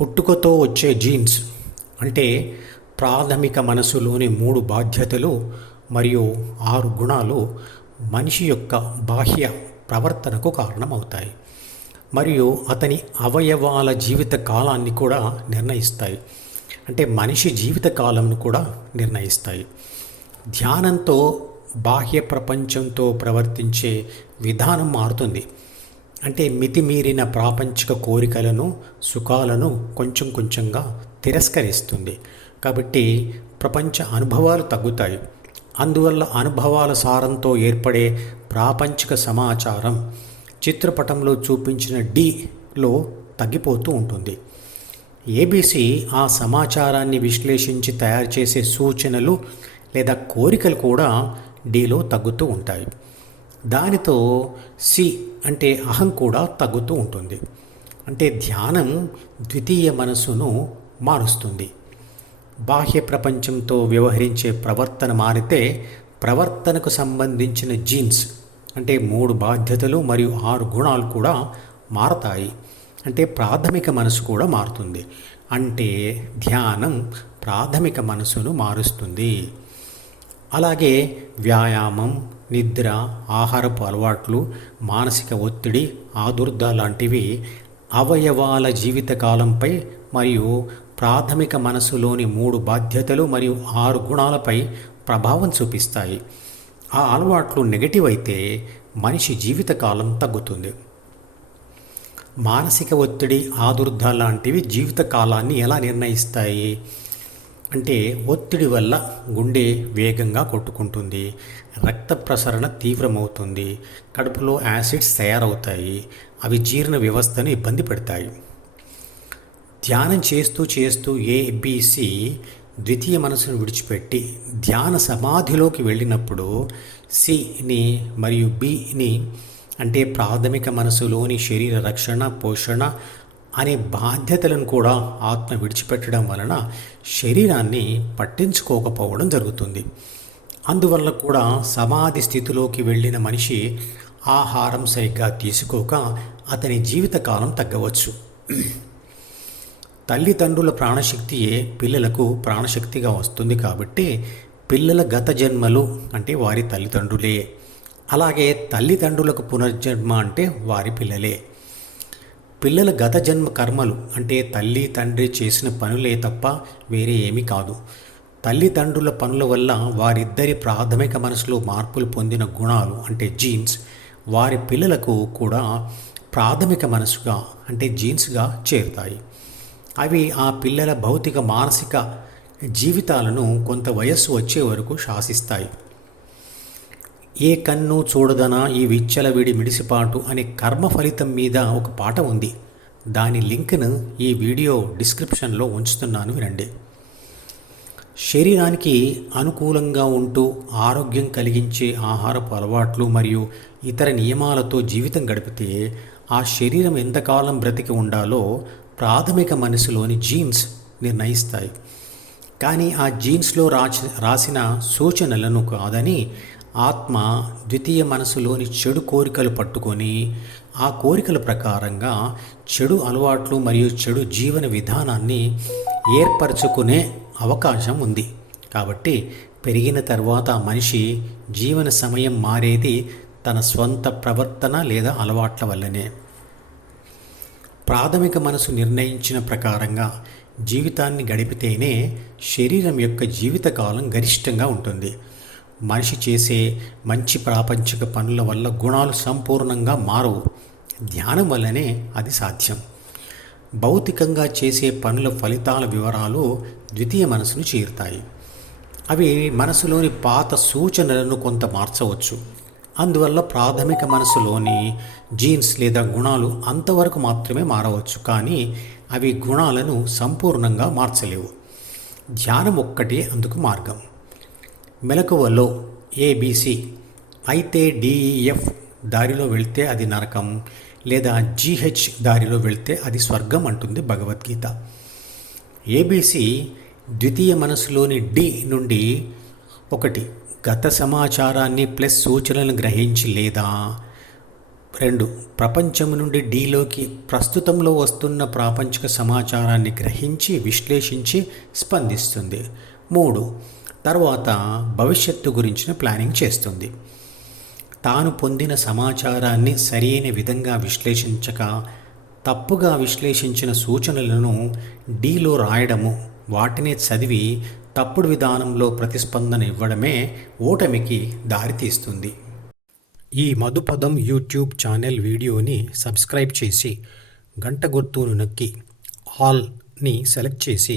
పుట్టుకతో వచ్చే జీన్స్ అంటే ప్రాథమిక మనసులోని మూడు బాధ్యతలు మరియు ఆరు గుణాలు మనిషి యొక్క బాహ్య ప్రవర్తనకు కారణమవుతాయి మరియు అతని అవయవాల జీవిత కాలాన్ని కూడా నిర్ణయిస్తాయి. అంటే మనిషి జీవిత కాలంను కూడా నిర్ణయిస్తాయి. ధ్యానంతో బాహ్య ప్రపంచంతో ప్రవర్తించే విధానం మారుతుంది. అంటే మితిమీరిన ప్రాపంచిక కోరికలను సుఖాలను కొంచెం కొంచెంగా తిరస్కరిస్తుంది. కాబట్టి ప్రపంచ అనుభవాలు తగ్గుతాయి. అందువల్ల అనుభవాల సారంతో ఏర్పడే ప్రాపంచిక సమాచారం చిత్రపటంలో చూపించిన డిలో తగ్గిపోతూ ఉంటుంది. ఏబీసీ ఆ సమాచారాన్ని విశ్లేషించి తయారు చేసే సూచనలు లేదా కోరికలు కూడా డీలో తగ్గుతూ ఉంటాయి. దానితో సి అంటే అహం కూడా తగ్గుతూ ఉంటుంది. అంటే ధ్యానం ద్వితీయ మనసును మారుస్తుంది. బాహ్య ప్రపంచంతో వ్యవహరించే ప్రవర్తన మారితే ప్రవర్తనకు సంబంధించిన జీన్స్ అంటే మూడు బాధ్యతలు మరియు ఆరు గుణాలు కూడా మారతాయి. అంటే ప్రాథమిక మనసు కూడా మారుతుంది. అంటే ధ్యానం ప్రాథమిక మనసును మారుస్తుంది. అలాగే వ్యాయామం నిద్ర ఆహారపు అలవాట్లు మానసిక ఒత్తిడి ఆదుర్ద లాంటివి అవయవాల జీవితకాలంపై మరియు ప్రాథమిక మనసులోని మూడు బాధ్యతలు మరియు ఆరు గుణాలపై ప్రభావం చూపిస్తాయి. ఆ అలవాట్లు నెగటివ్ అయితే మనిషి జీవితకాలం తగ్గుతుంది. మానసిక ఒత్తిడి ఆదుర్ద లాంటివి జీవితకాలాన్ని ఎలా నిర్ణయిస్తాయి? అంటే ఒత్తిడి వల్ల గుండె వేగంగా కొట్టుకుంటుంది రక్త ప్రసరణ తీవ్రమవుతుంది కడుపులో యాసిడ్స్ తయారవుతాయి అవి జీర్ణ వ్యవస్థను ఇబ్బంది పెడతాయి. ధ్యానం చేస్తూ చేస్తూ ఏబిసి ద్వితీయ మనసును విడిచిపెట్టి ధ్యాన సమాధిలోకి వెళ్ళినప్పుడు సిని మరియు బిని అంటే ప్రాథమిక మనసులోని శరీర రక్షణ పోషణ అనే బాధ్యతలను కూడా ఆత్మ విడిచిపెట్టడం వలన శరీరాన్ని పట్టించుకోకపోవడం జరుగుతుంది. అందువల్ల కూడా సమాధి స్థితిలోకి వెళ్ళిన మనిషి ఆహారం సరిగ్గా తీసుకోక అతని జీవితకాలం తగ్గవచ్చు. తల్లిదండ్రుల ప్రాణశక్తియే పిల్లలకు ప్రాణశక్తిగా వస్తుంది కాబట్టి పిల్లల గత జన్మలు అంటే వారి తల్లిదండ్రులే. అలాగే తల్లిదండ్రులకు పునర్జన్మ అంటే వారి పిల్లలే. పిల్లల గత జన్మ కర్మలు అంటే తల్లి తండ్రి చేసిన పనులే తప్ప వేరే ఏమీ కాదు. తల్లిదండ్రుల పనుల వల్ల వారిద్దరి ప్రాథమిక మనసులో మార్పులు పొందిన గుణాలు అంటే జీన్స్ వారి పిల్లలకు కూడా ప్రాథమిక మనసుగా అంటే జీన్స్గా చేరుతాయి. అవి ఆ పిల్లల భౌతిక మానసిక జీవితాలను కొంత వయస్సు వచ్చే వరకు శాసిస్తాయి. ఏ కన్ను చూడదనా ఈ విచ్చలవిడి మిడిసిపాటు అనే కర్మ ఫలితం మీద ఒక పాట ఉంది. దాని లింక్ను ఈ వీడియో డిస్క్రిప్షన్లో ఉంచుతున్నాను వినండి. శరీరానికి అనుకూలంగా ఉంటూ ఆరోగ్యం కలిగించే ఆహారపు అలవాట్లు మరియు ఇతర నియమాలతో జీవితం గడిపితే ఆ శరీరం ఎంతకాలం బ్రతికి ఉండాలో ప్రాథమిక మనసులోని జీన్స్ నిర్ణయిస్తాయి. కానీ ఆ జీన్స్లో రాసి రాసిన సూచనలను కాదని ఆత్మ ద్వితీయ మనసులోని చెడు కోరికలు పట్టుకొని ఆ కోరికల ప్రకారంగా చెడు అలవాట్లు మరియు చెడు జీవన విధానాన్ని ఏర్పరచుకునే అవకాశం ఉంది. కాబట్టి పెరిగిన తర్వాత మనిషి జీవన సమయం మారేది తన స్వంత ప్రవర్తన లేదా అలవాట్ల వల్లనే. ప్రాథమిక మనసు నిర్ణయించిన ప్రకారంగా జీవితాన్ని గడిపితేనే శరీరం యొక్క జీవితకాలం గరిష్టంగా ఉంటుంది. మనిషి చేసే మంచి ప్రాపంచిక పనుల వల్ల గుణాలు సంపూర్ణంగా మారవు. ధ్యానం వల్లనే అది సాధ్యం. భౌతికంగా చేసే పనుల ఫలితాల వివరాలు ద్వితీయ మనసును చేరుతాయి. అవి మనసులోని పాత సూచనలను కొంత మార్చవచ్చు. అందువల్ల ప్రాథమిక మనసులోని జీన్స్ లేదా గుణాలు అంతవరకు మాత్రమే మారవచ్చు. కానీ అవి గుణాలను సంపూర్ణంగా మార్చలేవు. ధ్యానం ఒక్కటే అందుకు మార్గం. మెలకువలో ఏబిసి అయితే డిఈఎఫ్ దారిలో వెళ్తే అది నరకం లేదా జీహెచ్ దారిలో వెళ్తే అది స్వర్గం అంటుంది భగవద్గీత. ఏబిసి ద్వితీయ మనసులోని డి నుండి ఒకటి. గత సమాచారాన్ని ప్లస్ సూచనలను గ్రహించి లేదా రెండు. ప్రపంచం నుండి డీలోకి ప్రస్తుతంలో వస్తున్న ప్రాపంచిక సమాచారాన్ని గ్రహించి విశ్లేషించి స్పందిస్తుంది. మూడు. తర్వాత భవిష్యత్తు గురించిన ప్లానింగ్ చేస్తుంది. తాను పొందిన సమాచారాన్ని సరైన విధంగా విశ్లేషించక తప్పుగా విశ్లేషించిన సూచనలను డీలో రాయడము వాటిని చదివి తప్పుడు విధానంలో ప్రతిస్పందన ఇవ్వడమే ఓటమికి దారితీస్తుంది ఈ మధుపదం యూట్యూబ్ ఛానల్ వీడియోని సబ్స్క్రైబ్ చేసి గంట గుర్తును నొక్కి హాల్ని సెలెక్ట్ చేసి